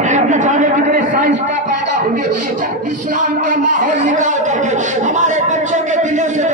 न जाने कितने साइंसदान पैदा होंगे जब इस्लाम का माहौल निकाल करके हमारे बच्चों के दिलों से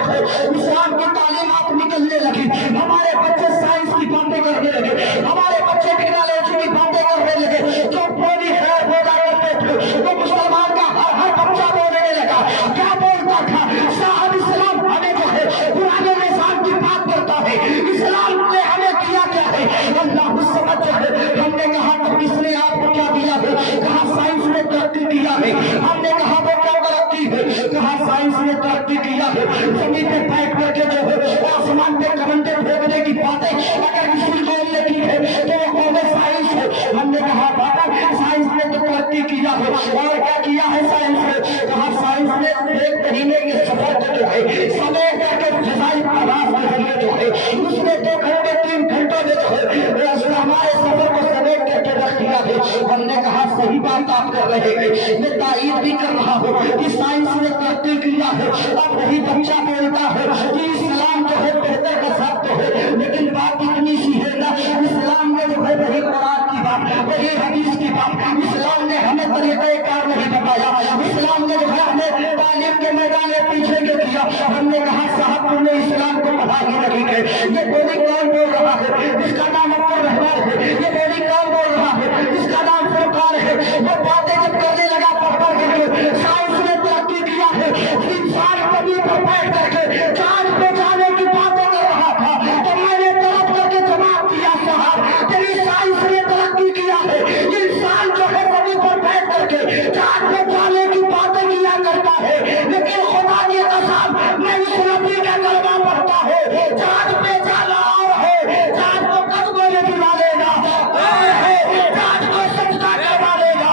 इस्लाम की तालीमात निकलने लगी, हमारे बच्चे साइंस की बातें करने लगे, हमारे बच्चे टेक्नोलॉजी की बातें करने लगे। जो कोई खैर पैदा करते थे वो मुसलमान का हर बच्चा बोलने लगा। क्या बोलता था? साहब इस्लाम हमें जो है पुराने निजाम की बात करता है, इस्लाम ने हमें किया क्या है? अल्लाह समझ जो है हमने कहा तो किसने आपको क्या दिया है? कहा साइंस ने तरक्की किया है। हमने कहा वो क्या तरक्की है? कहा साइंस ने तरक्की किया है। जमीन पे बैठ करके जो है आसमान पे कमंडे फेंकने की बातें अगर किसी कौम ने की है तो वो कौम साइंस है। हमने कहा बाबा साइंस ने तो तरक्की किया है। और क्या किया है साइंस ने? कहा साइंस ने 1 महीने के सफर को जो है समय करके फिजाई आवाज के जरिए जो है उसने 2 घंटे 3 घंटों में जो है हमारे सफर को समेट करके रख दिया है। हमने कहा सही बात आप कर रहे हैं, मैं तारीफ भी कर रहा हूँ कि साइंस ने तरक्की किया है। अब वही बच्चा बोलता है कि इस्लाम जो है बेहतर का शब्द है, लेकिन बात इतनी सी है ना, इस्लाम में जो है वही कुरान की बात, वही हदीस की बात, इस्लाम ने हमें तरीक़े-ए-कार नहीं बताया, इस्लाम ने जो है हमें तालीम के मैदान में पीछे क्यों किया? हमने कहा साहब तुमने इस्लाम को पढ़ा ही नहीं है। ये बोली कौन बोल रहा है? जिसका नाम अब्दुल रहमान है। ये बोली कौन बोल रहा है? जिसका नाम फुरकान है। वो बातें जब करने लगा पढ़ करके साइंस ने तरक्की किया है, इंसान कभी पर बैठ करके चांद पे जाने की बातें कर रहा था तो मैंने तड़प करके जवाब दिया साहब तेरी साइंस ने तरक्की किया है। इंसान जो है कभी पर बैठ करके चांद पे जाने की बातें किया करता है, लेकिन खुदा की कसम मैं उस नबी का कलमा पढ़ता हूँ चांद पे जाना और है, चांद को कदमों में गिरा लेना और है, चांद को सजदा करवा लेना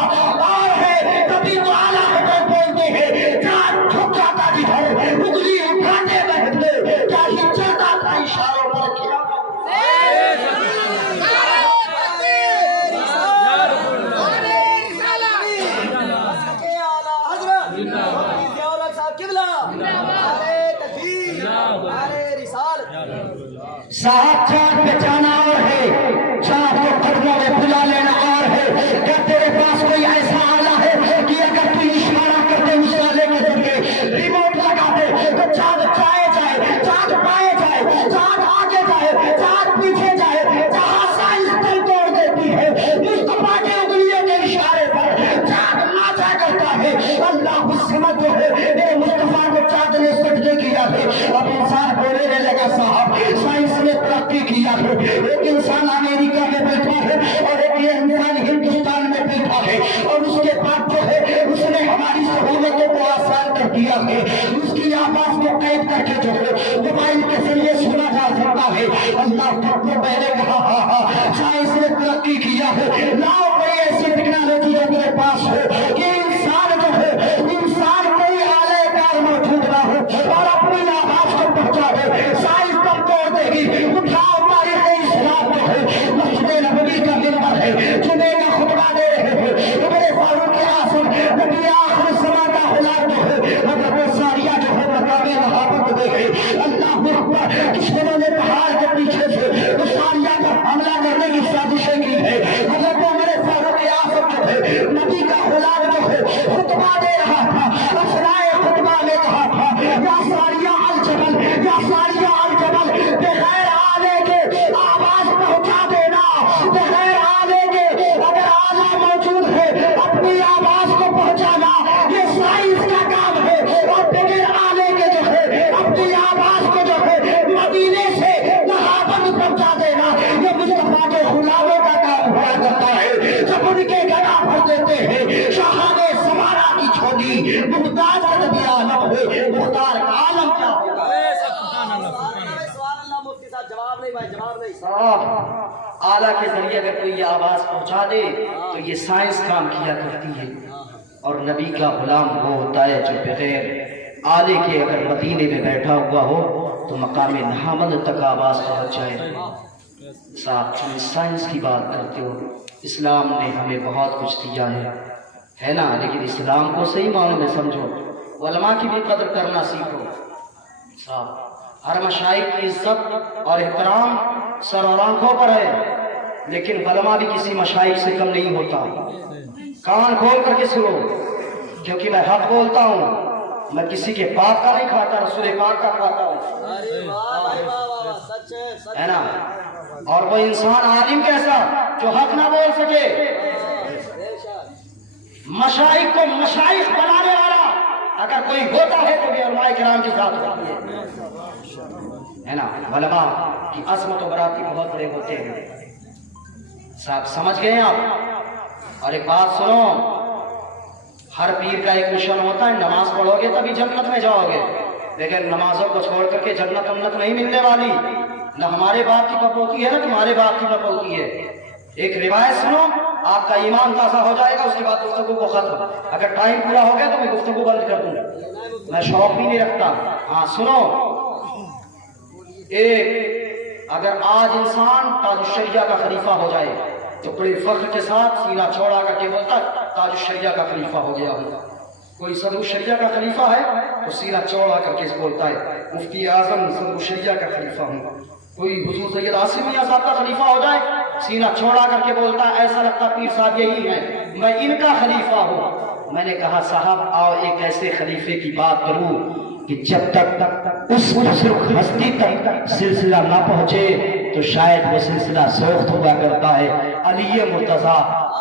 और है। कभी तो आला हुकूम बोलते हैं चांद झुक जाता जिधर उंगली उठाते बैठते क्या ही चलता था इशारों पर किया। साहब चांद पे जाना और है, चांद को कदमों में बुला लेना और है। क्या तेरे पास कोई ऐसा आला है कि अगर तू इशारा करते उस आले के जरिए रिमोट लगा दे तो चांद जाए जाए, चांद पाए जाए, चांद आगे जाए, चांद पीछे जाए, जहां साइंस दिल तोड़ देती है मुस्तफा के उंगलियों के इशारे पर चांद नाचा करता है। अल्लाह समझ जो है मेरे मुस्तफा को चांद ने सजदे किया है। अब इंसान बोलने लगा साहब साइंस ने तरक्की किया है, एक इंसान अमेरिका में बैठा है और एक इंसान हिंदुस्तान में बैठा है और उसके बाद जो है उसने हमारी सहूलतों को आसान कर दिया है। उसकी आवाज को कैद करके जो है मोबाइल के जरिए सुना जा सकता है। अल्लाह को मैंने कहा साइंस ने तरक्की किया है, लाओ कोई ऐसी टेक्नोलॉजी जो मेरे पास हो कि इंसान जो है इंसान कोई आले कार मौजूद ना हो और अपनी आवाज को पहुंचा दे। साइंस कब तोड़ देगी? उठाओ तारीख इस्लाम जो है मस्जिद नबवी का मिंबर है, जुमे का खुतबा दे रहे हैं मेरे फारूक आज़म नबी आखिर ज़मां का हुलार जो है अगर वो सारिया जो है मकामे महाबत देखे अल्लाह अकबर दुश्मनों ने पहाड़ के पीछे से वो सारिया पर हमला करने की साजिशें की है। अगर वो मेरे फारूक आज़म जो है नबी का हुलार जो है खुतबा दे रहा था, असराए खुतबा में कहा था या सारिया अल जबल, या सारिया अल जबल बगैर आने के आवाज पहुंचा देना, बगैर आने के अगर आला मौजूद है अपनी आवाज को पहुंचाना ये साइंस का काम है और बगैर आने के जो है अपनी आवाज को जो है मदीने से महाबत पहुंचा देना ये मुस्तफा के गुलामों का काम हुआ करता है। जब उनके गला भर देते हैं शाहाने समारा की छोड़ी मुमताज का नबी आलम है, मुख्तार का आलम क्या होगा? जवाब नहीं भाई, जवाब नहीं। आला के जरिए अगर कोई ये आवाज पहुंचा दे तो ये साइंस काम किया करती है और नबी का गुलाम वो होता है जो बगैर आले के अगर मदीने में बैठा हुआ हो तो मकाम नहामद तक आवाज पहुंच जाए। साहब तुम साइंस की बात करते हो, इस्लाम ने हमें बहुत कुछ दिया है ना, लेकिन इस्लाम को सही मानों में समझो, उलमा की भी कदर करना सीखो। साहब हर मशाइख की इज्जत और एहतराम सर और आंखों पर है, لیکن علماء بھی کسی مشائخ سے کم نہیں ہوتا. کان کھول کر کے سنو، کیونکہ میں حق بولتا ہوں، میں کسی کے باپ کا نہیں کھاتا، رسول پاک کا کھاتا ہوں، ہے نا. اور وہ انسان عالم کیسا جو حق نہ بول سکے، مشائخ کو مشائخ بنانے والا اگر کوئی ہوتا ہے تو بھی علماء کرام کی ذات ہوتی ہے نا. علماء کی عظمت و براتری بہت بڑے ہوتے ہیں. صاحب سمجھ گئے آپ؟ اور ایک بات سنو، ہر پیر کا ایک مشن ہوتا ہے، نماز پڑھو گے تبھی جنت میں جاؤ گے، لیکن نمازوں کو چھوڑ کر کے جنت امنت نہیں ملنے والی. نہ ہمارے باپ کی پپوتی ہے نہ تمہارے باپ کی پپوتی ہے. ایک روایت سنو، آپ کا ایمان تازہ ہو جائے گا، اس کے بعد گفتگو کو ختم. اگر ٹائم پورا ہو گیا تو میں گفتگو بند کر دوں، میں شوق بھی نہیں رکھتا. ہاں سنو، ایک اگر آج انسان تاج الشریعہ کا خلیفہ ہو جائے تو بڑے فخر کے ساتھ سینہ چھوڑا کر کے بولتا تاج الشریعہ کا خلیفہ ہو گیا ہوں. کوئی صدر الشریعہ کا خلیفہ ہے تو سینہ چوڑا کر کے بولتا ہے مفتی اعظم صدر الشریعہ کا خلیفہ ہوں. کوئی حضور سید عاصم میاں صاحب کا خلیفہ ہو جائے، سینہ چھوڑا کر کے بولتا ہے ایسا لگتا پیر صاحب یہی ہے، میں ان کا خلیفہ ہوں. میں نے کہا صاحب آؤ ایک ایسے خلیفے کی بات کروں کہ جب تک اس بزرگ ہستی تک سلسلہ نہ پہنچے تو شاید وہ سلسلہ سوخت ہوا کرتا ہے. علی مرتضیٰ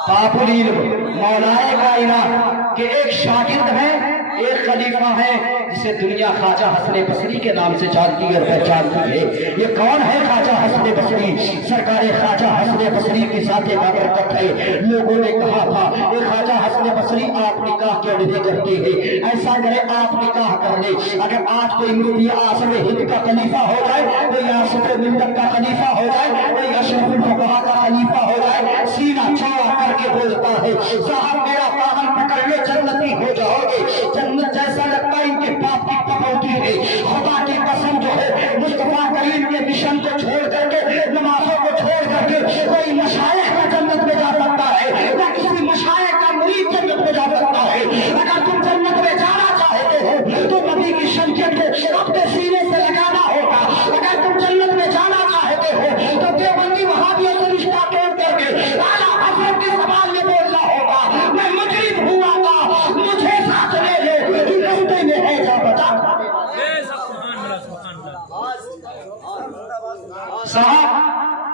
باب العلم مولائے کائنات کے ایک شاگرد ہیں، ایک خلیفہ ہے جسے دنیا خواجہ حسن بصری کے نام سے جانتی اور پہچانتی ہے. یہ کون ہے خواجہ حسن بصری؟ سرکار خواجہ حسن بصری کی ذات بابرکت ہے. لوگوں نے کہا تھا اے خواجہ حسن بصری آپ نکاح کیوں نہیں کرتے ہیں؟ ایسا کرے آپ نکاح کر لیں. اگر آج کوئی مفتی اعظم ہند کا خلیفہ ہو جائے، کوئی آصف ملت کا خلیفہ ہو جائے، کوئی اشرف الفقہاء کا خلیفہ ہو جائے، سینہ چوڑا کر کے بولتا ہے صاحب میرا پاگل پکڑ لو جنتی ہو جاؤ گے. جنت جیسا لگتا ہے ان کے باپ کی پپوتی ہے. خدا کی قسم جو ہے مصطفیٰ کریم کے مشن کو چھوڑ کر کے، نمازوں کو چھوڑ کر کے کوئی مشائخ کا جنت میں جا سکتا ہے، نہ کسی مشائخ کا مرید جنت میں جا سکتا ہے. اگر تم جنت میں جانا چاہتے ہو تو نبی کی شریعت کو اپنے سینے سے لگانا ہوگا. اگر تم جنت میں جانا چاہتے ہو تو دیوبندی وہابیوں سے رشتہ توڑ کر کے اعلیٰ حضرت کی زبان میں بولنا ہوگا میں مجرم ہوا تھا، مجھے ساتھ لے لو، رستے میں ہے جا بتا. صاحب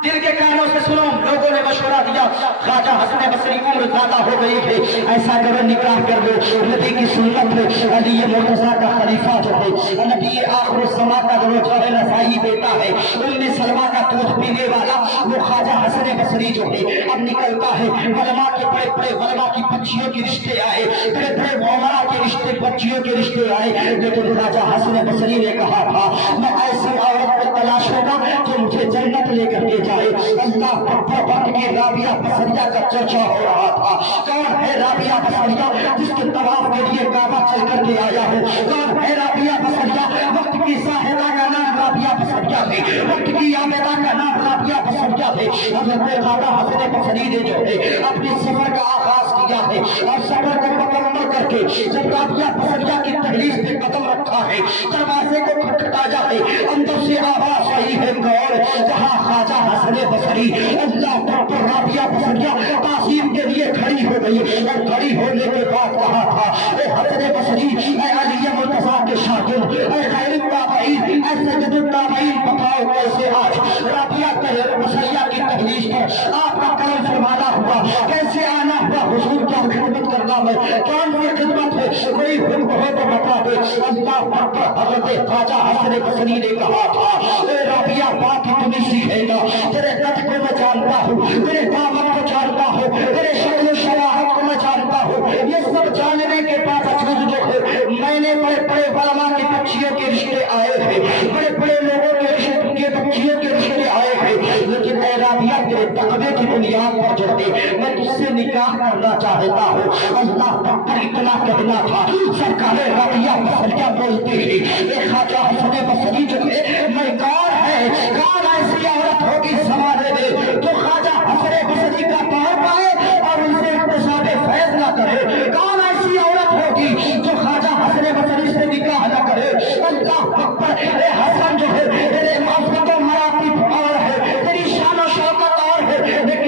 دل کے کانوں سے سنو، لوگوں نے مشورہ دیا خواجہ حسن بصری عمر زیادہ ہو گئی ہے، ایسا کرو نکاح کر لو. نبی کی سنت ہے علی مرتضیٰ کا خلیفہ جو ہے، نبی آخر الزماں کا جو ہے رضائی بیٹا ہے، ام سلمہ کا دودھ پینے والا وہ خواجہ حسن بصری جو ہے اب نکلتا ہے. علماء کے بڑے بڑے علماء کی بچیوں کے رشتے آئے، بڑے بڑے علماء کے رشتے بچیوں کے رشتے آئے، لیکن خواجہ حسن بصری نے کہا تھا میں ایسی عورت کو تلاش ہوگا جو مجھے جنت لے کر کے جائے. اللہ اکبر. وقت کی رابعہ بصریہ کا چرچا ہو رہا تھا. کون ہے رابعہ بصریہ جس کے طواف کے لیے کعبہ چل کر کے آیا ہے؟ کون ہے رابعہ بصریہ؟ وقت کی زاہدہ کا نام رابعہ بصریہ ہے، وقت کی عابدہ کا نام رابعہ بصریہ ہے. حضرت خواجہ حسن بصری نے جو ہے اپنی سفر کا آغاز کیا ہے اور سفر کو مکمل کر کے جب رابعہ بصریہ کی دہلیز پہ قدم رکھا ہے، دروازے کو کھٹکھٹایا ہے، اندر سے آواز آئی ہے گور جہاں خواجہ حسن بصری اللہ پر رابعہ بصریہ تعظیم کے لیے کھڑی ہو گئی. اور کھڑی ہونے کے بعد کہا تھا اے حسن بصری، اے علی مرتضیٰ کے شاگرد، اے خیر التابعین، اے سید التابعین، بتاؤ کیسے آج رابعہ بصریہ کی دہلیز پر آپ کا کرم فرمانا ہوا، کیسے آنا ہوا حضور کی خدمت کرنا میں؟ کون سی خدمت ہے؟ کوئی حکم ہو تو بتا دے. اللہ پر حضرت خواجہ حسن بصری نے کہا تھا اے رابعہ بات تمہیں سیکھے گا، تیرے قد کو میں جانتا ہوں، تیرے دامن کو جانتا ہوں، تیرے شکل و شواہد کو میں جانتا ہوں. یہ سب جاننے کے باوجود جو ہے میں نے بڑے بڑے علماء کی بچیوں کے رشتے آئے ہیں، بڑے بڑے لوگوں کے رشتے کے بچیوں کے رشتے آئے ہیں، لیکن اے رابعہ تیرے تقوی کی بنیاد پر جو ہے میں تجھ سے نکاح کرنا چاہتا ہوں. اللہ پر اتنا کہنا تھا. سرکار رابعہ بصریہ بولتی ہے اے خواجہ حسن بصری جو ہے میں کون ہے، کون ایسی عورت ہوگی سمانے میں جو خواجہ حسن بصری کا پاؤ پائے اور ان سے اقتصاد فیض نہ کرے؟ کون ایسی عورت ہوگی جو خواجہ حسن بصری سے نکاح نہ کرے؟ اللہ اکبر. اے حسن جو ہے تیرے عظمت و مراتب اور ہے، تیری شان و شوکت اور ہے، لیکن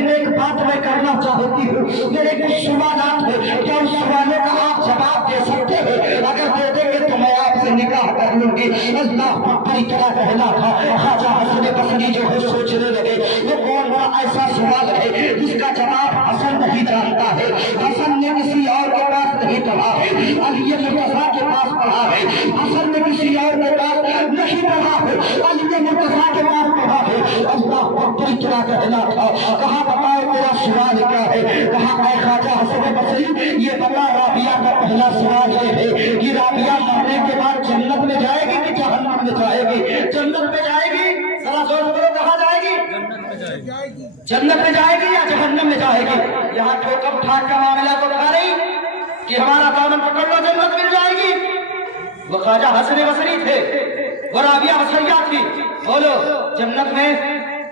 सवालात है, क्या उस सवालों का आप जवाब दे सकते हैं? अगर दे देंगे तो मैं आपसे निकाह कर लूंगी। अल्लाह बड़ी तरह कहना था। ख्वाजा हसन बसरी जो है सोचने लगे ये कौन सा ऐसा सवाल है जिसका जवाब हसन नहीं जानता है। हसन ने किसी और के पास नहीं पढ़ा है, अली मुर्तजा के पास पढ़ा है। हसन ने किसी और के पास नहीं पढ़ा है, अली मुर्तजा के पास पढ़ा है। अल्लाह बड़ी तरह कहना था। कहा बताओ तेरा सवाल क्या है? कहा ऐ ख्वाजा हसन बसरी ये बता राबिया का पहला सवाल ये है कि राबिया मरने के बाद जन्नत में जाएगी कि जहन्नम में जाएगी? जन्नत में जाएगी। जरा जोर से बोलो, कहाँ जाएगी? जन्नत में जाएगी या जहन्नम में जाएगी? यहाँ ठोकर ठाक का मामला तो था नहीं कि हमारा दामन पकड़ लो जन्नत मिल जाएगी। वो ख्वाजा हसन बसरी थे, वो राबिया बसरिया थी। बोलो जन्नत में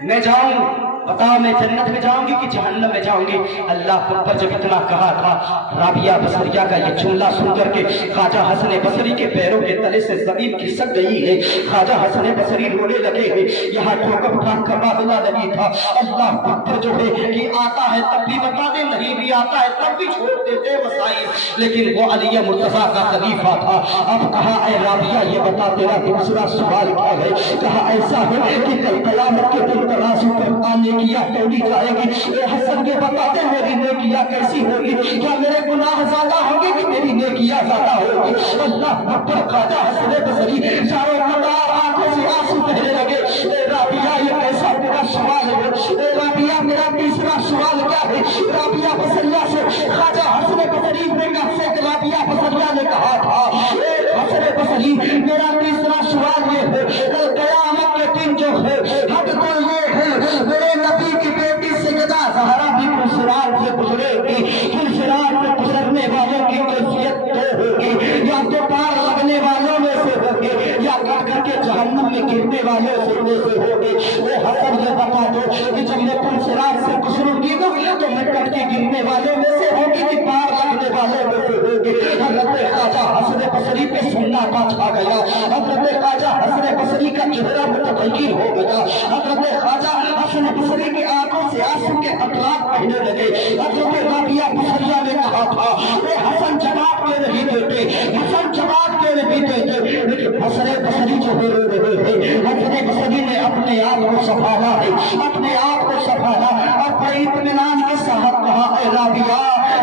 मैं जाऊं, बताओ मैं जन्नत में जाऊंगी कि जहन्नम में जाऊंगी? अल्लाह अकबर जब इतना कहा था, राबिया बसरिया का ये जुमला सुनकर के ख्वाजा हसन बसरी के पैरों के तले से जमीन खिसक गई है। ख्वाजा हसन बसरी रोने लगे हैं। यहाँ ठोकर ठाक का मामला नहीं था। अल्लाह अकबर जो है कि आता है तब भी बता दे, नहीं भी आता है तब भी छोड़ देते मसाइल। लेकिन वो अली मुर्तजा का खलीफा था। अब कहा ऐ राबिया ये बता तेरा दूसरा सवाल क्या है? कहा ऐसा है कि कल कयामत के दिन तराजू पर आने किया तोड़ी जाएगी। हसन के बताते मेरी नेकियां कैसी होगी? क्या मेरे गुनाह ज्यादा होंगे कि मेरी नेकियां ज्यादा होगी? अल्लाह अकबर। ख्वाजा हसन बसरी चारों कतार आंखों से आंसू बहने लगे। राबिया ये कैसा तेरा सवाल है? राबिया मेरा तीसरा सवाल क्या है? राबिया बसरिया से ख्वाजा हसन बसरी से राबिया बसरिया ने कहा था, हसन बसरी मेरा तीसरा सवाल ये है, कल कयामत के दिन जो है हद तो ये है मेरे नबी की बेटी सैयदा ज़हरा भी कुसरात से गुजरेगी। कुसरात से गुजरने वालों की कैफियत दो होगी, या तो पार लगने वालों में से होगी या कर के जहन्नम में गिरने वालों से होगी। वो हसन ये बता दो कि जब मैं कुसरात से गुजरूंगी तो मैं कट के गिरने वालों में से होगी कि पार लगने वालों में से होगी। हज़रत ख्वाजा हसन बसरी पे सन्नाटा छा गया। हज़रत ख्वाजा हसन बसरी का चेहरा मुतगय्यर हो गया। हज़रत ख्वाजा हसन बसरी की आंखों से आंसू के कतरात बहने लगे। हज़रत राबिया बसरिया ने कहा था हसन जवाब क्यों नहीं देते, हसन जवाब क्यों नहीं देते? लेकिन हसन बसरी जो रो रहे थे, हसन बसरी ने अपने आप को संभाला है, अपने आप को संभाला और बड़े इत्मीनान के साथ कहा ऐ राबिया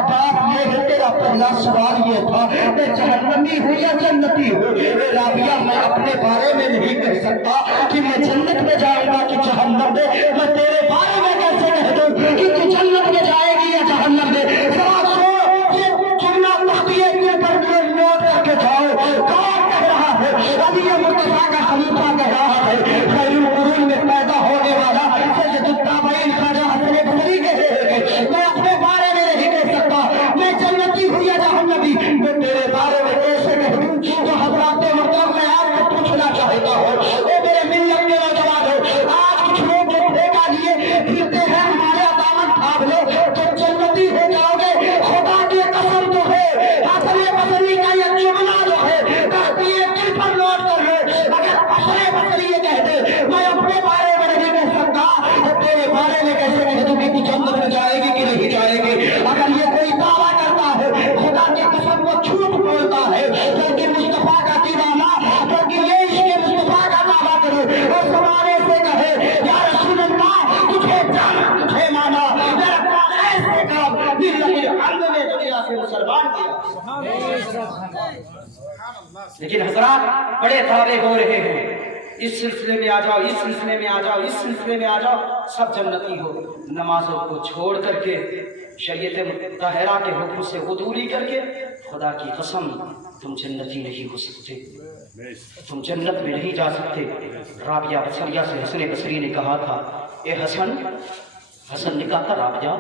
बात ये है तेरा पहला सवाल ये था मैं जहन्नमी हूँ या जन्नती हूँ? राबिया मैं अपने बारे में नहीं कह सकता कि मैं जन्नत में जाऊंगा कि जहन्नम में। मैं तेरे बारे में कैसे कह दूं कि तू जन्नत में जाएगी या जहन्नम में? जरा सो ये जुमला तख्तिये के ऊपर नोट करके जाओ। कौन कह रहा है? अली मुर्तजा का खलीफा कह रहा है। खैरुल कुरून में पैदा होने वाला सैयदुत ताबईन ख्वाजा हसन बसरी कह रहे हैं मैं अपने बारे में नहीं कह सकता मैं जन्नती हूँ या जहन्नमी। मैं तेरे बारे में कैसे कह दूं? तो हज़रात मुर्तज़ा मैं आपको पूछना चाहता हूँ, ओ मेरे मिल्लत के नौजवानों, आज कुछ लोग जो ठेका लिए फिरते हैं हमारे दामन थाम लो तो जन्नती हो जाओगे। खुदा की कसम तो है हसन बसरी का ये जुमला जो है तख्तिये दिल पर नोट कर लो। अगर हसन बसरी ये कह दे मैं अपने बारे में नहीं कह सकता तो तेरे बारे में कैसे कह दूं कि तू जन्नत में जाएगी कि नहीं जाएगी? अगर ये कोई दावा करता है खुदा की कसम वो झूठ बोलता है। क्योंकि मुस्तफा का दीवाना, क्योंकि ये इसके मुस्तफा का दावा करे और समाने से कहे या रसूल अल्लाह तुझे जाना तुझे माना मेरा काम ऐसे काम दिल अंग में दुनिया से मुसलमान किया। लेकिन हजरात बड़े दावे हो रहे हैं इस सिलसिले में आ जाओ, इस सिलसिले में आ जाओ, इस सिलसिले में आ जाओ, सब जन्नती हो। नमाजों को छोड़ करके शरीयत मुतहरा के हुक्म से उदूरी करके खुदा की कसम तुम जन्नती नहीं हो सकते, तुम जन्नत में नहीं जा सकते। राबिया बसरिया से हसन बसरी ने कहा था ए हसन, हसन ने कहा था राबिया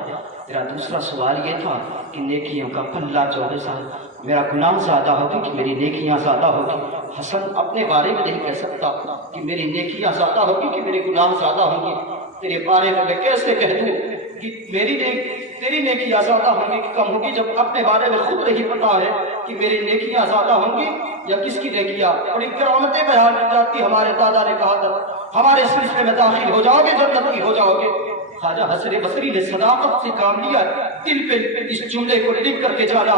तेरा दूसरा सवाल ये था कि नेकियों का पल्ला जो है मेरा गुनाह ज़्यादा होगी कि मेरी नेकियां ज़्यादा होगी? हसन अपने बारे में नहीं कह सकता कि मेरी नेकियां ज़्यादा होगी कि मेरे गुनाह ज़्यादा होंगे। तेरे बारे में मैं कैसे कह दूँ कि तेरी नेकियां ज़्यादा होंगी कि कम होगी, जब अपने बारे में खुद नहीं पता है कि मेरी नेकियां ज़्यादा होंगी या किसकी नेकियां। बड़ी करामतें बयान की जाती। हमारे दादा ने कहा था हमारे सिलसिले में दाखिल हो जाओगे जन्नती हो जाओगे। ख्वाजा हसन बसरी ने सदाकत से काम लिया, دل پہ اس جملے کو لکھ کر کے جانا.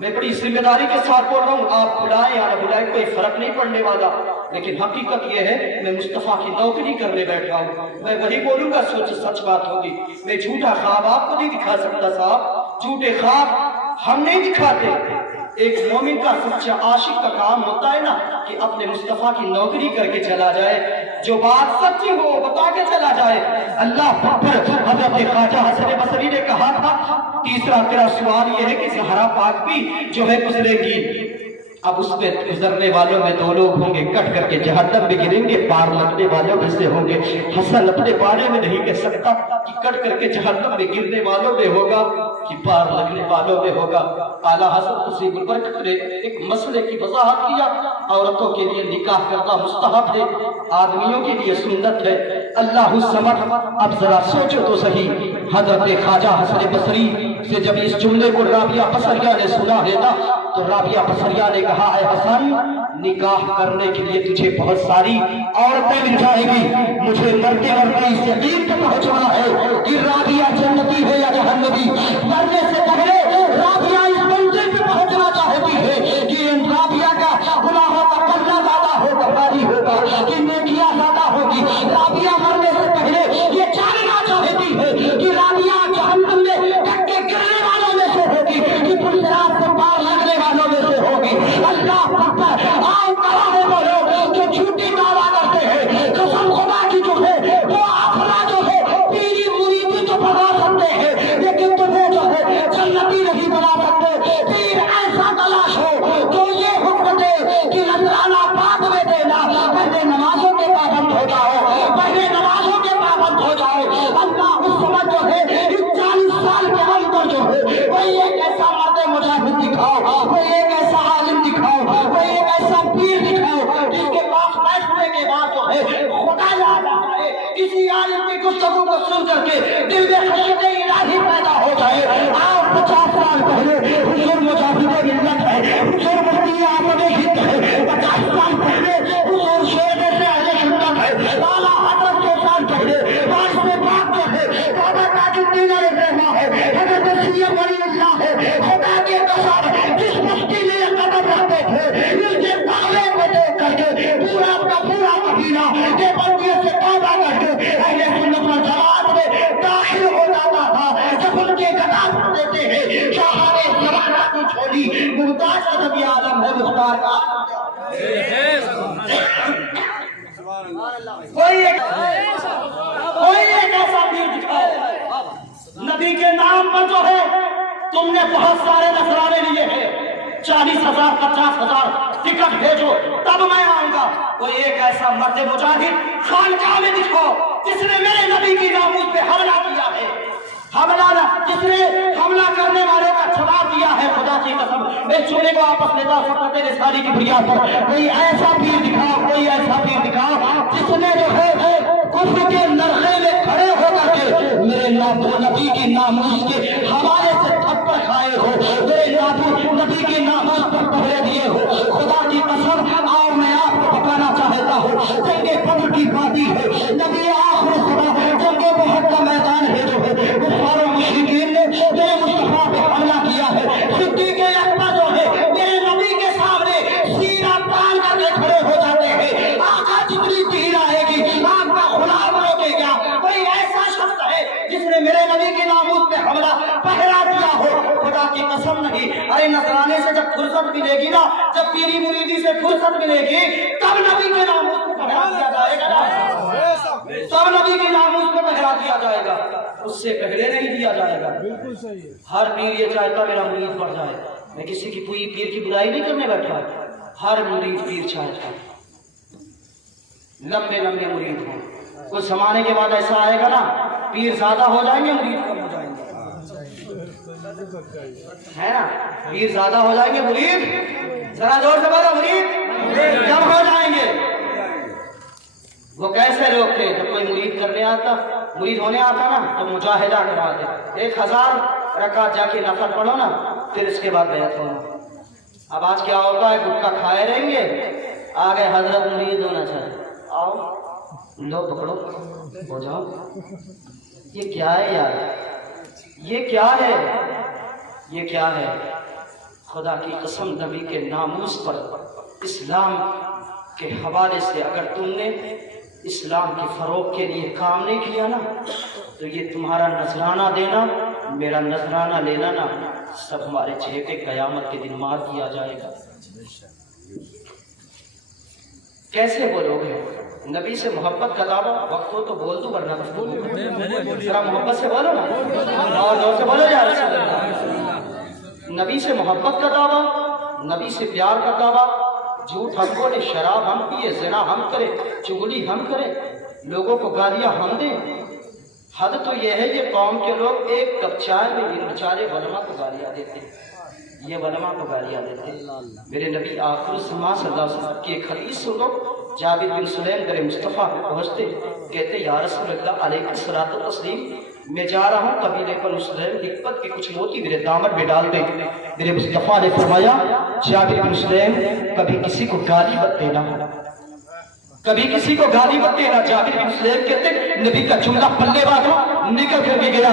میں بڑی ذمہ داری کے ساتھ بول رہا ہوں, آپ بلائیں یا نہ بلائیں کوئی فرق نہیں پڑنے والا, لیکن حقیقت یہ ہے میں مصطفیٰ کی نوکری کرنے بیٹھا ہوں. میں وہی بولوں گا سچ بات ہوگی. میں جھوٹا خواب آپ کو نہیں دکھا سکتا صاحب, جھوٹے خواب ہم نہیں دکھاتے. ایک مومن کا سچا عاشق کا کام ہوتا ہے نا کہ اپنے مصطفیٰ کی نوکری کر کے چلا جائے, جو بات سچی ہو بتا کے چلا جائے. اللہ پر حضرت خواجہ حسن بصری نے کہا تھا, تیسرا تیرا سوال یہ ہے کہ زہرا پاک بھی جو ہے گزرے گی. اب اس پہ گزرنے والوں میں دو لوگ ہوں گے, کٹ کر کے جہنم میں گریں گے, پار لگنے والوں میں سے ہوں گے. حسن اپنے بارے میں نہیں کہہ سکتا کہ کٹ کر کے جہنم میں گرنے والوں میں ہوگا کہ پار لگنے والوں میں ہوگا. اعلیٰ حضرت اسی گلبرگ نے ایک مسئلے کی وضاحت کیا, عورتوں کے لیے نکاح کرنا مستحب ہے, آدمیوں کے لیے سنت ہے. اللہ الصمد. اب ذرا سوچو تو صحیح, حضرت خواجہ حسن بصری سے جب اس جملے کو رابعہ بصریہ نے سنا ہے نا, تو رابعہ بصریہ نے کہا, اے حسن نکاح کرنے کے لیے تجھے بہت ساری عورتیں مل جائے گی, مجھے مرتے مرتے اس یقین پہ پہنچنا ہے کہ رابعہ جنتی ہے یا جہنمی. مرنے سے پہلے رابعہ اس منزل پہ پہنچنا چاہتی ہے کہ رابعہ کا گناہوں کا پلہ زیادہ ہوگا, بھاری ہوگا, کہ نیکیاں زیادہ ہوگی. رابعہ مرنے سے پہلے یہ جاننا چاہتی ہے کہ رابعہ جہنم میں ڈٹکے گرنے والوں میں سے ہوگی کہ پلسرات سے پار لگنے والوں میں سے ہوگی. اللہ اکبر. آؤ کہاں ہے وہ لوگ جو جھوٹی دعویٰ کرتے ہیں, قسم خدا کی جو ہے وہ اپنا جو ہے پیری مریدی تو بنا سکتے ہیں, لیکن تمہیں جو ہے جنتی نہیں بنا سکتے. پیر ایسا تلاش ہو تو یہ حکم دے کہ نذرانہ بعد میں دینا, پہلے نمازوں کے پابند ہو جاؤ, پہلے نمازوں کے پابند ہو جاؤ. اللہ اس وقت جو ہے 40 سال کے اندر جو ہے کوئی ایک ایسا مرد مجاہد دکھاؤ, کوئی ایک ایسا عالم دکھاؤ, کوئی ایک ایسا پیر دکھاؤ جس کے پاس بیٹھنے کے بعد جو ہے خدا یاد آ جائے, کسی عالم کی گفتگو کو سن کر کے دل میں خشیت الہی پیدا ہو جائے. آؤ 50 سال پہلے حضور مجاہد ملت ہے, حضور مفتی اعظم ہند ہے, 50 سال پہلے حضور شیر سے اہل سنت ہے, اعلیٰ حضرت کے سال پہلے بارش سے بات جو ہے بابا تاج الدین رحمہ ہے, حضرت سید ولی اللہ ہے. خدا کے قسم جس مفتی نے قدم رکھتے تھے ان کے بغلے کو دیکھ کر کے پورا کا پورا مدینہ کے بندیوں سے توبہ کر کے اہل سنت والجماعت میں داخل ہو جاتا تھا. جب ان کے گدا پڑھ دیتے ہیں شاہان زمانہ کی چھوڑی ممتاز ادبی عالم ہے مختار کا. کوئی ایک ایسا پیر دکھاؤ, نبی کے نام پر جو ہے تم نے بہت سارے نذرانے لیے ہیں, 40,000 50,000 ٹکٹ بھیجو تب میں آؤں گا. کوئی ایک ایسا مرد مجاہد خانقاہ میں دکھاؤ جس نے میرے نبی کی ناموس پہ حملہ کیا ہے, جس نے حملہ کرنے والوں کا جواب دیا ہے. خدا کی قسم میں چولے کو واپس لیتا ہوں فقط ساری کی بنیاد پر. کوئی ایسا پیر دکھاؤ, کوئی ایسا پیر دکھاؤ جس نے جو ہے کفر کے نرغے میں کھڑے ہو کر کے میرے نبی کی ناموس کے حوالے سے تھپڑ کھائے ہو, میرے نبی کی ناموس پر پہرے دیے ہو. خدا کی قسم آؤ میں آپ کو بتانا چاہتا ہوں, جنگ بدر کی وادی ہے, نبی آخر صبح جنگ بہت کا میدان ہے جو ہے کفار و مشرکین نے میرے مصطفیٰ پہ حملہ کیا ہے. صدیق اکبر جو ہے میرے نبی کے سامنے سینہ تان کر کے کھڑے ہو جاتے ہیں. آقا جتنی تیر آئے گی آپ کا غلام روکے گا. کوئی ایسا شخص ہے جس نے میرے نبی کے ناموس پہ حملہ پہرا دیا ہو؟ خدا کی قسم نہیں. ارے نذرانے سے جب فرصت ملے گی نا, جب پیری مریدی سے فرصت ملے گی تب نبی کے ناموس پہ پہرا دیا جائے گا, تب نبی کے ناموس پہ پہرا دیا جائے گا, اس سے پہلے نہیں دیا جائے گا. بالکل صحیح. ہر پیر یہ چاہتا میرا مرید بڑھ جائے. میں کسی کی کوئی پیر کی برائی نہیں کرنے بیٹھا, ہر مرید پیر چاہتا لمبے لمبے مرید ہوں. کچھ زمانے کے بعد ایسا آئے گا نا, پیر زیادہ ہو جائیں گے مرید کم ہو جائیں گے, ہے نا. پیر زیادہ ہو جائیں گے مرید ذرا زور سے بولو مرید کم ہو جائیں گے. وہ کیسے لوگ تھے جب کوئی مرید کرنے آتا, مرید ہونے آتا نا تو مجاہدہ کراتے, 1000 رکعت جا کے نفل پڑھو نا, پھر اس کے بعد بیعت ہونا. اب آج کیا ہوتا ہے, گٹکا کھائے رہیں گے, آگے حضرت مرید ہونا چاہیے, آؤ لو پکڑو ہو جاؤ. یہ کیا ہے یار, یہ کیا ہے؟ یہ کیا ہے؟ خدا کی قسم نبی کے ناموس پر اسلام کے حوالے سے اگر تم نے اسلام کے فروغ کے لیے کام نہیں کیا نا تو یہ تمہارا نذرانہ دینا میرا نذرانہ لینا نا سب ہمارے چہرے قیامت کے دن مار دیا جائے گا۔ کیسے بولوگے؟ نبی سے محبت کا دعویٰ وقت ہو تو بول دو ورنہ بس بولو، ذرا محبت سے بولو نا، اور زور سے بولو یا رسول اللہ۔ نبی سے محبت کا دعویٰ، نبی سے پیار کا دعویٰ، جھوٹ ہم بولے، شراب ہم پیے، زنا ہم کرے، چغلی ہم کرے، لوگوں کو گالیاں ہم دیں۔ حد تو یہ ہے یہ قوم کے لوگ ایک کپ چائے میں ان بیچارے علماء کو گالیاں دیتے، یہ علماء کو گالیاں دیتے۔ میرے نبی آخر الزمان صلی اللہ علیہ وسلم کی ایک حدیث سنو، جابر بن سلیم در مصطفیٰ پہ پہنچتے کہتے یا رسول اللہ علیہ الصلوۃ والتسلیم، میں جا رہا ہوں قبیلے بنو سلیم، حکمت کے کچھ موتی میرے دامن میں ڈال دے۔ میرے مصطفیٰ نے فرمایا جابر بن سلیم کبھی کسی کو گالی مت دینا، کبھی کسی کو گالی مت دینا۔ جابر بن سلیم کہتے نبی کا جملہ پلے باندھا نکل کر بھی گیا،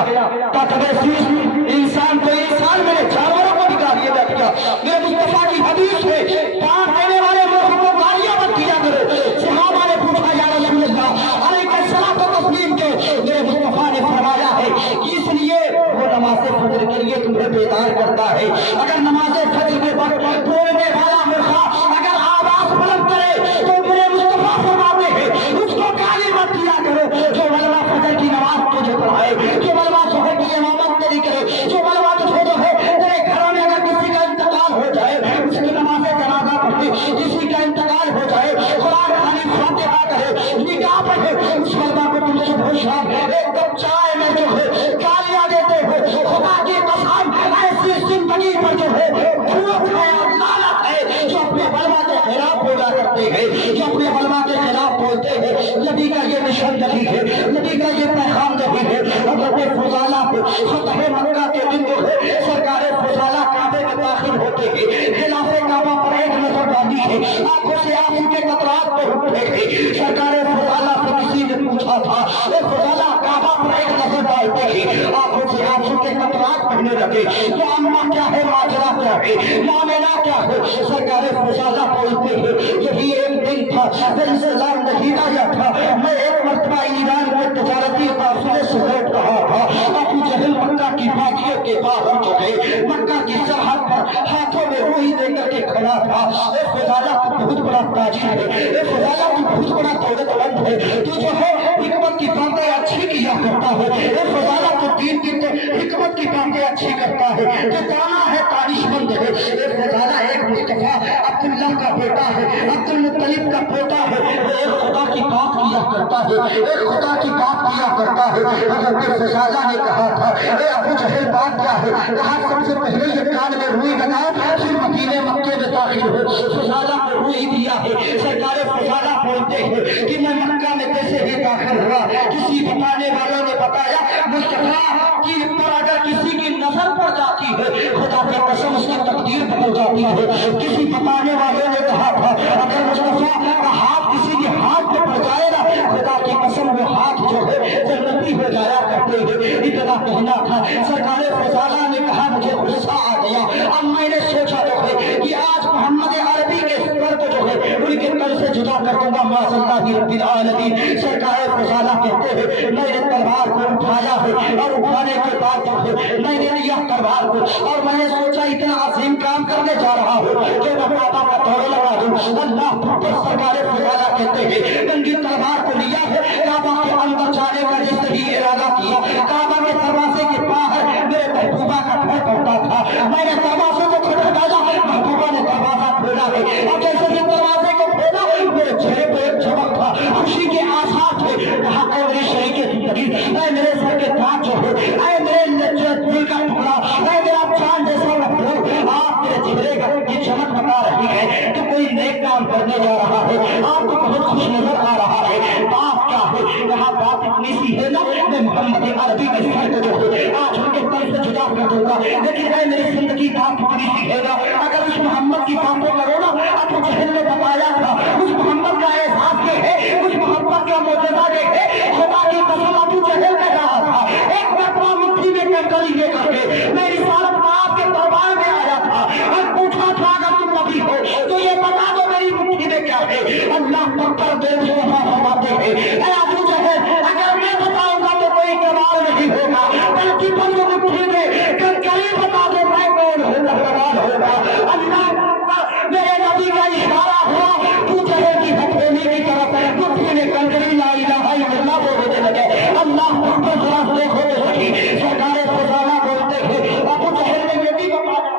انسان کو انسان میں نے جانوروں کو بھی گالیاں نہ دیا۔ میرے مصطفیٰ کی حدیث ہے پاک دینے والے لوگوں کو گالیاں مت دیا کرو۔ صحابہ نے پوچھا یا رسول اللہ علیہ الصلوۃ والتسلیم کے، میرے مصطفیٰ نے فرمایا ہے اس لیے وہ نماز فجر کے لیے تمہیں بیدار کرتا ہے۔ اگر نماز فجر کے وقت بولنے والا مرخا اگر آواز بلند کرے تو میرے مصطفیٰ فرماتے ہیں اس کو گالی مت دیا کرو۔ جو علماء فجر کی نماز تجھے پڑھائے، جو علماء ظہر کی امامت تیری کرے، جو علماء تجھے جو ہے تیرے گھروں میں اگر کسی کا انتقال ہو جائے اس کی نماز جنازہ پڑھے، کسی کا انتقال ہو جائے قرآن خوانی فاتحہ کرے، نکاح پڑھے، اس علماء کو تم صبح شام ایک کپ چائے میں جو ہے گالیاں دیتے ہو، خدا کی قسم ایسی زندگی پر جو ہے دھوپ ہے اور لعنت ہے جو اپنے علماء کے خلاف بولا کرتے ہیں، جو اپنے علماء کے خلاف بولتے ہیں۔ نبی کا یہ مشن نہیں ہے، نبی کا یہ پیغام نہیں ہے۔ حضرت فضالہ کو فتح مکہ کے دن جو ہے سرکار فضالہ کعبے میں داخل ہوتے ہیں، خلاف کعبہ پر ایک نظر ڈالی ہے، آنکھوں سے آنسو کے قطرات پہ اٹھے تھے۔ سرکار فضالہ سے کسی نے پوچھا تھا اے فضالہ کعبہ پر ایک نظر ڈالتے ہیں، آنکھوں سے آنسو کے قطرات بہنے لگے، تو اماں کیا ہے، ماجرا کیا ہے، معاملہ کیا ہے؟ سرکار فضالہ بولتے ہیں یہی ایک دن تھا جب اسلام نہیں آیا تھا، میں ایک مرتبہ ایران میں تجارتی قافلے سے لوٹ رہا تھا، ابو جہل مکہ کی وادیوں کے باہر جو ہے مکہ کی سرحد پر ہاتھوں میں روئی لے کر کے کھڑا تھا۔ اے فضالہ تو بہت بڑا تاجر ہے، اے فضالہ تو بہت بڑا دولت مند ہے، تو جو ہے حکمت کی باتیں اچھی کیا کرتا ہے، اے فضالہ تو دین کی حکمت کی باتیں اچھی کرتا ہے، جو دانا ہے دانش مند ہے۔ اے فضالہ ایک مصطفیٰ عبداللہ کا بیٹا ہے، عبد المطلب کا پوتا ہے، وہ ایک خدا کی بات کیا کرتا ہے، ایک خدا کی بات کیا کرتا ہے۔ حضرت فضالہ نے کہا تھا اے ابو جہل بات کیا ہے؟ کہا سب سے پہلے یہ کان میں روئی لگاؤ پھر مدینے مکے میں داخل ہو۔ فضالہ کو روئی دیا ہے۔ سرکار فضالہ بولتے ہیں کہ میں مکہ میں کیسے ہی داخل ہوا، کسی بتانے والوں نے بتایا مصطفیٰ کی پر اگر کسی کی نظر پڑ جاتی ہے خدا کی قسم اس کی تقدیر بدل جاتی ہے۔ کسی بتانے والوں نے کہا تھا اگر مصطفیٰ کا ہاتھ کسی کے ہاتھ پہ پڑ جائے نا خدا کی قسم وہ ہاتھ جو ہے جنتی ہو جایا کرتے ہیں۔ اتنا کہنا تھا، سرکار فضالہ نے کہا مجھے غصہ آ گیا، اب میں نے سوچا جو ہے کہ آج محمد عربی کے سر کو جو ہے ان کے کل سے جدا کر دوں گا معاذ اللہ رب العالمین۔ سرکار فضالہ کہتے ہیں میں نے تلوار کو اٹھایا ہے اور اٹھانے کے بعد جو ہے میں نے لیا تلوار کو اور میں نے سوچا اتنا عظیم کام کرنے جا رہا ہوں کہ میں کعبہ کا دورہ لگا دوں۔ اللہ پر سرکار فضالہ کہتے ہیں ننگی تلوار کو لیا ہے، کعبہ کے اندر جانے کا جس نے ارادہ کیا، کعبہ کے دروازے کے باہر میرے محبوبہ کا گھر پڑتا تھا، میں نے دروازے کو کھٹکھٹایا، محبوبہ نے دروازہ کھولا ہے اور جیسے ہی دروازے کو کھولا میرے چہرے پہ ایک چمک تھا، خوشی کے آثار تھے۔ کہا اے میری شریک زندگی، اے میرے سر کے داغ جو ہے، اے میرے دل کا ٹکڑا، اے میرا چاند جیسا محبوب، آپ میرے چہرے کا کی چمک بتا رہی ہے تو کوئی نیک کام کرنے جا رہا ہے، آپ کو بہت خوش نظر آ رہا ہے۔ بات کیا ہے؟ یہاں بات اتنی سی ہے نا میں محمد عربی کے سر کو جو ہے آج ان کے تن سے جدا کر دوں گا، لیکن اے میری زندگی بات اتنی سی ہے نا اگر اس محمد کی باتیں کرو نا ابو جہل نے بتایا تھا اس محمد کا احساس یہ ہے، اس محمد کا معجزہ یہ ہے، خدا کی قسم ابو جہل کہہ رہا تھا ایک مرتبہ مٹھی میں کنکری पूछा था अगर तुम नबी हो तो ये बता दो मेरी मुट्ठी में क्या है। अल्लाह पर दे फरमाते हैं ऐ अबू जहल अगर मैं बताऊंगा तो कोई कमाल नहीं होगा, बल्कि बंद मुट्ठी में कंकरी बता दो मैं कौन होगा, कमाल होगा। अल्लाह मेरे नबी का इशारा हुआ अबू जहल की हथेली की तरफ मुट्ठी में कंकरी ला इलाहा इल्लल्लाह बोलने लगे। अल्लाह पर जरा देखो तो सही सरकार फसाना बोलते हैं अबू जहल ने ये भी बताया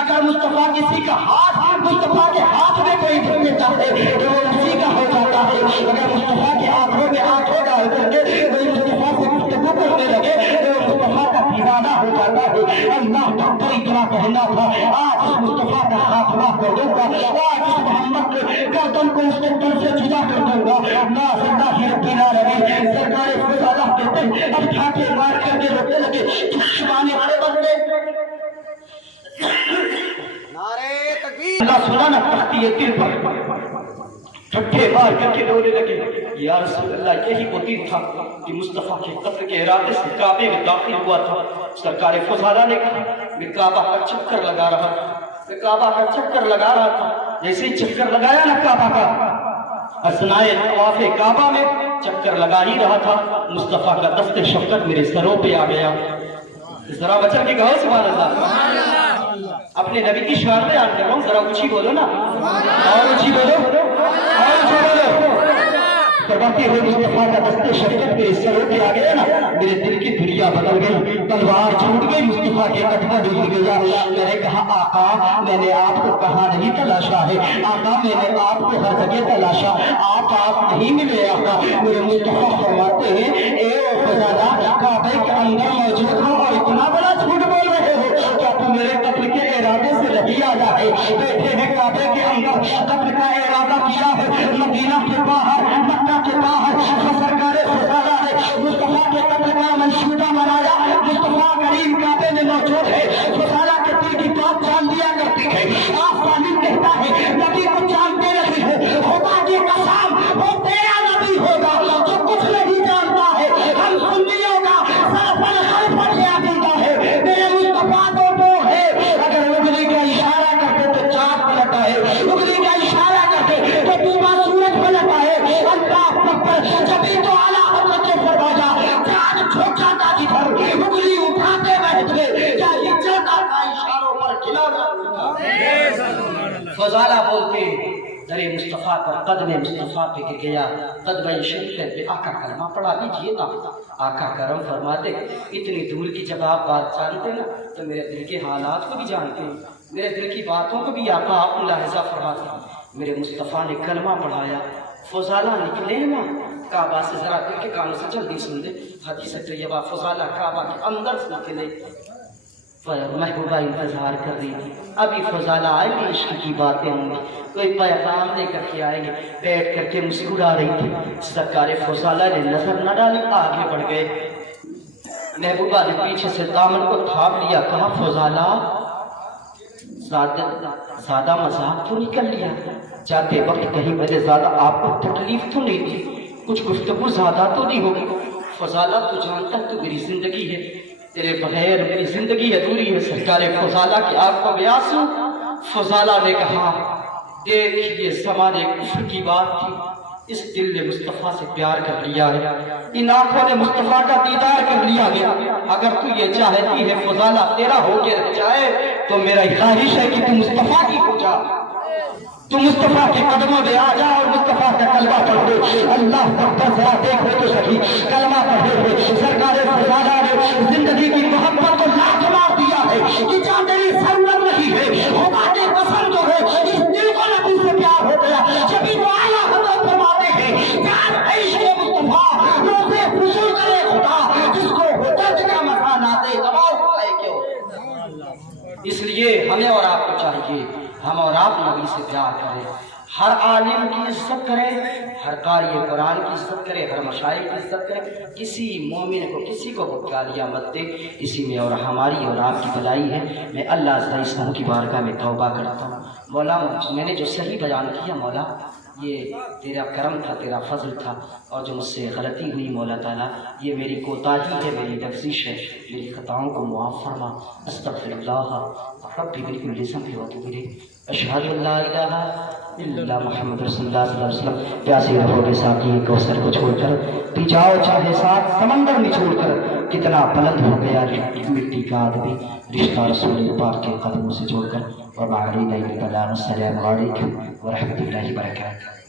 अगर मुस्तफा किसी का हाथ मुस्तफा के हाथ में कोई धो देता है तो वो उसी का हो जाता है। अगर मुस्तफा के हाथों में आंखें डाल करके वही मुस्तफा से गुफ्तगू करने लगे तो मुस्तफा का दीवाना हो जाता है। अल्लाह पर इतना कहना था आज इस मुस्तफा का खात्मा कर दूंगा, आज इस मोहम्मद के गर्दन को उसके तन से जुदा कर दूंगा। ना जिंदा ही रखना रहे सरकार फसाना कहते अब ठाके मार करके रोकने लगे दुश्मनी वाले बन गए। नारे तकबीर। अल्लाह सुना ना तख्ती दिल पर ठट्ठे मार करके रोने लगे। या रसूल अल्लाह यही वो दिन था कि मुस्तफा के कत्ल के इरादे से काबे में दाखिल हुआ था। सरकार फसाना ने कहा मैं काबा का चक्कर लगा रहा था, मैं काबा का चक्कर लगा रहा था। जैसे ही चक्कर लगाया ना काबा का असनाए तवाफ़े काबा में चक्कर लगा ही रहा था, मुस्तफा का दस्ते शफ़क़त मेरे सरों पे आ गया। जरा बचन की कहो सुभान अल्लाह। अपने नबी की शान में याद कर रहा हूँ, जरा ऊंची बोलो ना, और ऊंची बोलो, और ऊंची बोलो। करवाते हुए मुस्तफा का दस्ते शफ़क़त मेरे सरों पे आ गया ना, मेरे दिल की दुनिया बदल गई, तलवार छूट गई, मुस्तफा के कटवा डूब गया। मैंने कहा आका मैंने आपको कहाँ नहीं तलाशा है, आका मैंने आपको हर जगह तलाशा, आप नहीं मिले आका। मेरे मुस्तफा फरमाते हैं ए ओ फजादा काबे के अंदर मौजूद हो और इतना बड़ा झूठ बोल रहे हो, क्या तुम मेरे कत्ल के इरादे से नहीं आया है? बैठे हैं काबे के अंदर कत्ल का इरादा किया है, मदीना के बाहर मक्का के बाहर सरकार फसाना है मुस्तफा के कत्ल का मंसूबा बनाया। मुस्तफा करीम काबे में मौजूद है, फसाना के दिल की बात जान लिया करती है। आसमानी कहता है नबी को जानते नहीं हो, खुदा की कसम वो तेरा नबी होगा जो कुछ नहीं जानता है। हम सुन्नियों का सरफल खलफल अकीदा है, मेरे मुस्तफा तो वो है अगर उंगली का इशारा करते तो चाँद पलटा है, उंगली का इशारा करते तो डूबा सूरज पलटा है। अल्लाह अकबर जभी तो आला हज़रत ने फरमाया चाँद झुक जाता जिधर उंगली उठाते बैठ गए, क्या हिज्जत का इशारों पर खिलाना। फजाला बोलते दरे मुस्तफा पर कदम मुस्तफा पे गिर गया, कदम शरीफ पे आका कलमा पढ़ा लीजिए ना। आका करम फरमाते इतनी दूर की जब आप बात जानते ना तो मेरे दिल के हालात को भी जानते हैं, मेरे दिल की बातों को भी आका आप मुलाहिजा फरमाते। मेरे मुस्तफा ने कलमा पढ़ाया, फजाला निकले ना काबा से, जरा दिल के कानों से जल्दी सुन दे हदीस तैयबा। फजाला काबा के अंदर से निकले, महबूबा इंतजार कर रही थी अभी फजाला आएगी, इश्क की बातें होंगी, कोई पैगाम लेकर के आएंगे। बैठ करके मुस्कुरा रही थी। सरकार फजाला ने नजर न डाली, आगे बढ़ गए। महबूबा ने पीछे से दामन को थाम लिया, कहा फजाला ज्यादा मजाक तो निकल लिया, जाते वक्त कहीं मैंने ज्यादा आपको तकलीफ तो नहीं दी, कुछ गुफ्तगू ज्यादा तो नहीं होगी। फजाला तू जानता तू मेरी जिंदगी है, तेरे बगैर मेरी जिंदगी अधूरी है। सरकार फजाला की आंखों में आंसू। फजाला ने कहा देख ये ज़माने कुफ्र की बात थी, इस दिल ने मुस्तफ़ा से प्यार कर लिया है, इन आंखों ने मुस्तफ़ा का दीदार कर लिया है। अगर तू ये चाहती है फजाला तेरा हो के रह जाए तो मेरा ख्वाहिश है कि तू मुस्तफ़ा की हो जा, तू मुस्तफ़ा के कदमों में आ जा और मुस्तफ़ा का कलमा पढ़ दे। अल्लाह अकबर जरा देखो तो सही, कलमा पढ़े हुए सरकार फजाला ने जिंदगी की मोहब्बत को लाख मार दिया है कि जहाँ तेरी जरूरत नहीं है, खुदा की कसम जो है इस दिल को नबी से प्यार हो गया। जब तो आला हज़रत फरमाते हैं जान ऐशे मुस्तफ़ा रोज़े फुजूल करे खुदा, जिसको हुज्जत का मकान आते दबाव है क्यों। इसलिए हमें और आपको चाहिए हम और आप नबी से प्यार करें, हर आलिम की इज्जत करें, हर कारी कुरान की इज्जत करें, हर मशाइख की इज्जत करें, किसी मोमिन को किसी को गालियाँ मत दे। इसी में और हमारी और आपकी भलाई है। मैं अल्लाह अज़्ज़ा की बारगाह में तौबा करता हूँ, मौला मैंने जो सही बयान किया मौला ये तेरा करम था, तेरा फजल था, और जो मुझसे गलती हुई मौला ताला ये मेरी कोताही है, मेरी लफ्ज़िश है, मेरी खताओं को मुआफ़ फरमा। अस्तग़फिरुल्लाह। ربي بكل ذنب واتوب اليك اشهد ان لا الہ الا اللہ محمد رسول اللہ صلی اللہ علیہ وسلم. پیاسے رہو گے ساقی کوثر کو چھوڑ کر، پی جاؤ چاہے ساتھ سمندر میں چھوڑ کر. کتنا بلند ہو گیا مٹی کا آدمی رشتہ رسول پاک کے قدموں سے جوڑ کر. وبعد السلام علیکم ورحمۃ اللہ وبرکاتہ.